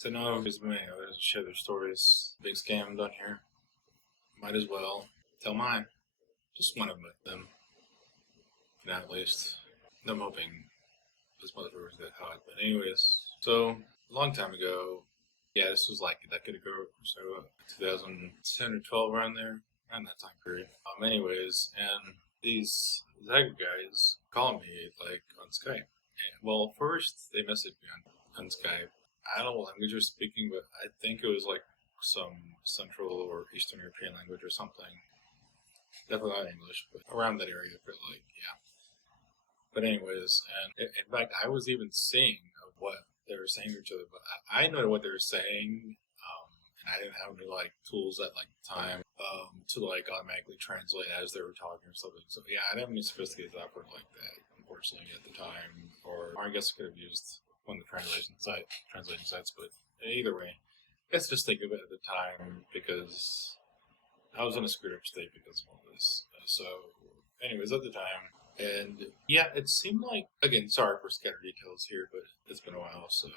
So now there's many others share their stories. Big scam done here. Might as well tell mine. Just one of them. For now at least. I'm hoping this motherfucker's get caught. But anyways, so a long time ago, this was like a decade ago, so 2010 or 12 around there, around that time period. Anyways, and these Zagger guys called me like on Skype. Well, first they messaged me on Skype. I don't know what language they're speaking, but I think it was like some Central or Eastern European language or something. Definitely not English, but around that area, but like, yeah. But anyways, and in fact, I was even seeing what they were saying to each other, but I know what they were saying, and I didn't have any like tools at like the time to like automatically translate as they were talking or something. So yeah, I didn't have any sophisticated software like that, unfortunately, at the time. Or I guess I could have used one of the translating sites, but either way, I guess just think of it at the time because I was in a screwed up state because of all this. So, anyways, at the time. And yeah, it seemed like, again, sorry for scattered details here, but it's been a while, so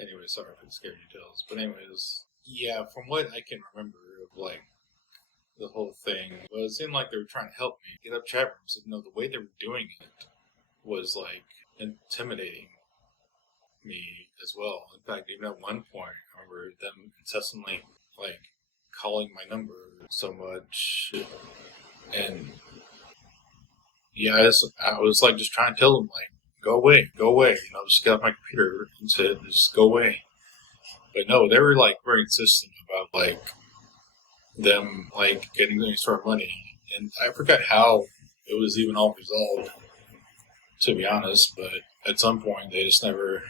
anyway, sorry for the scattered details. But anyways, yeah, from what I can remember of like the whole thing, well, it seemed like they were trying to help me get up chat rooms, even though the way they were doing it was like intimidating me as well. In fact, even at one point, I remember them incessantly like calling my number so much, and yeah, I was like just trying to tell them like, go away, just get off my computer and said, just go away. But no, they were like very insistent about like them like getting any sort of money, and I forgot how it was even all resolved, to be honest. But at some point, they just never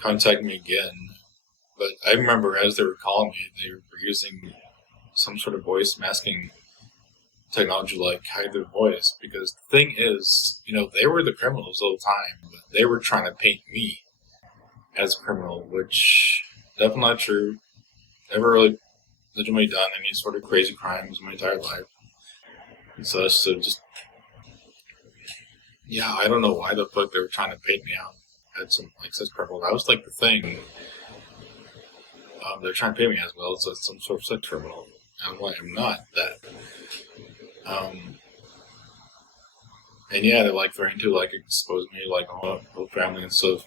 contacted me again. But I remember as they were calling me, they were using some sort of voice masking technology like hide their voice, because the thing is, they were the criminals all the time, but they were trying to paint me as a criminal, which definitely not true. Never really legitimately done any sort of crazy crimes in my entire life. And so just, yeah, I don't know why the fuck they were trying to paint me out as some like such criminal. That was like the thing. They're trying to paint me as well as some sort of sex criminal. I'm like, I'm not that. And yeah, they're like threatening to like expose me like on my whole family and stuff.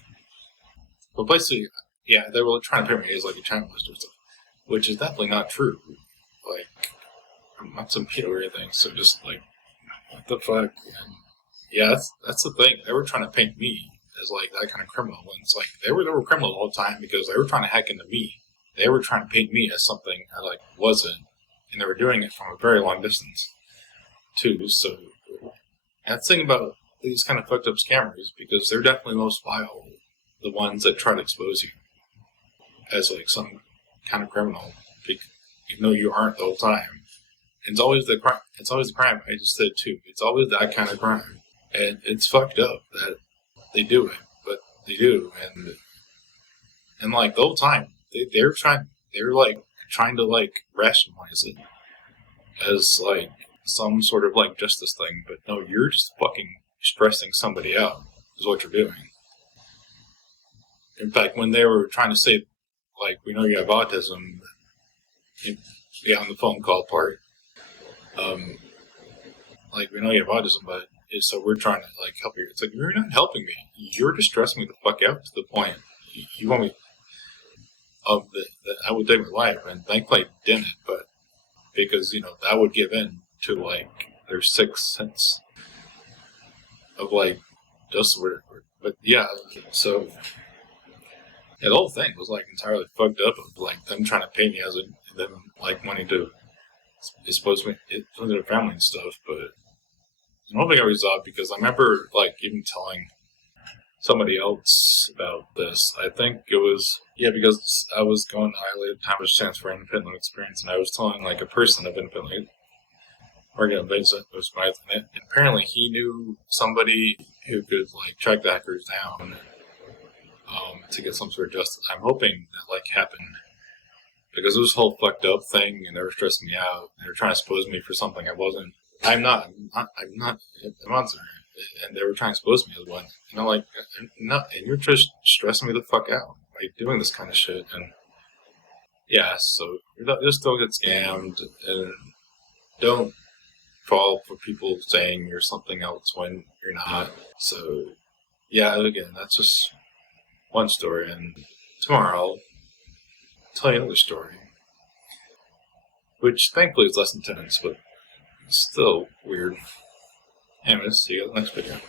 But basically, yeah, they were trying to paint me as like a child molester and stuff, which is definitely not true. Like, I'm not some pedo or anything, so just like, what the fuck? And yeah, that's the thing. They were trying to paint me as like that kind of criminal, when it's like they were criminals all the time because they were trying to hack into me. They were trying to paint me as something I like wasn't, and they were doing it from a very long distance too. So that's the thing about these kind of fucked up scammers, because they're definitely most vile, the ones that try to expose you as like some kind of criminal, even though you aren't the whole time. And it's always the crime. It's always the crime. I just said too. It's always that kind of crime, and it's fucked up that they do it, but they do, and like the whole time they're like trying to like rationalize it as like some sort of like justice thing, but no, you're just fucking stressing somebody out is what you're doing. In fact, when they were trying to say, like, we know you have autism, on the phone call part, like, we know you have autism, but so we're trying to like help you. It's like, you're not helping me. You're just stressing me the fuck out to the point you want me that I would take my life, and thankfully I didn't, but because that would give in to like their sixth sense of like just whatever. But yeah, so the whole thing was like entirely fucked up of like them trying to pay me as them like wanting to expose me to their family and stuff. But I don't think I resolved, because I remember like even telling somebody else about this. I think it was because I was going to ILA at the time, was chance for independent experience, and I was telling like a person of independent organization was my, and apparently he knew somebody who could like track the hackers down to get some sort of justice. I'm hoping that like happened, because it was a whole fucked up thing, and they were stressing me out. They were trying to expose me for something I wasn't. I'm not a monster, and they were trying to expose me as one. And I'm like, no, and you're just stressing me the fuck out. by doing this kind of shit. And yeah, so just don't get scammed, and don't fall for people saying you're something else when you're not. So yeah, again, that's just one story, and tomorrow I'll tell you another story, which thankfully is less intense, but still weird. Anyways, see you in the next video.